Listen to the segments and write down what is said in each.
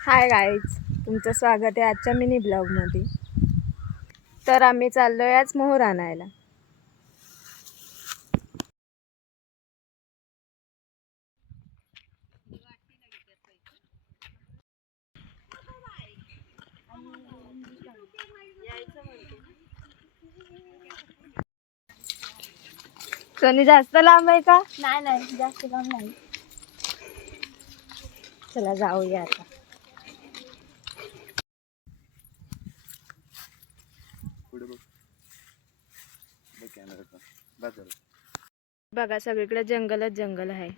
Hi guys तुमचं स्वागत आहे आजच्या मिनी ब्लॉगमध्ये तर आम्ही चाललो आहे आज मोहर आणायला. सनी जास्त लांब आहे का? नाही नाही जास्त काम नाही. चला जाऊया आता. पुढे बघ. बघ कॅमेरा बघा सगळीकडे जंगलच जंगल आहे.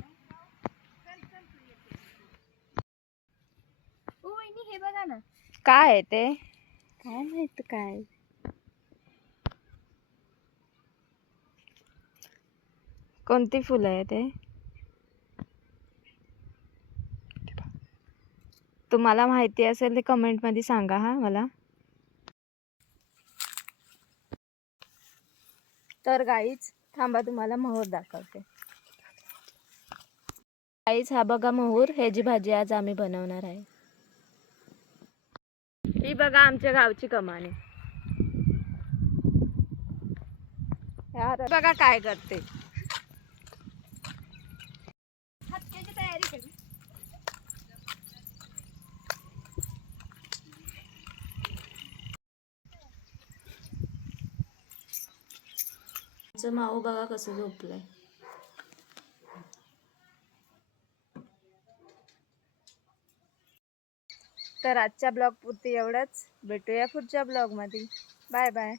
हे बघा ना. काय आहे ते? काय माहीत काय. कोणती फुलं आहे ते? तुम्हाला माहिती असेल ते कमेंटमध्ये सांगा हा मला. तर गाईच थांबा तुम्हाला मोहर दाखवते. गाईच हा बघा मोहूर ह्याची भाजी आज आम्ही बनवणार आहे. ही बघा आमच्या गावची कमानी. बघा काय करते. आमचं माऊ बघा कसं झोपलंय. तर आजच्या ब्लॉग पुरती एवढंच. भेटूया पुढच्या ब्लॉगमध्ये. Bye bye.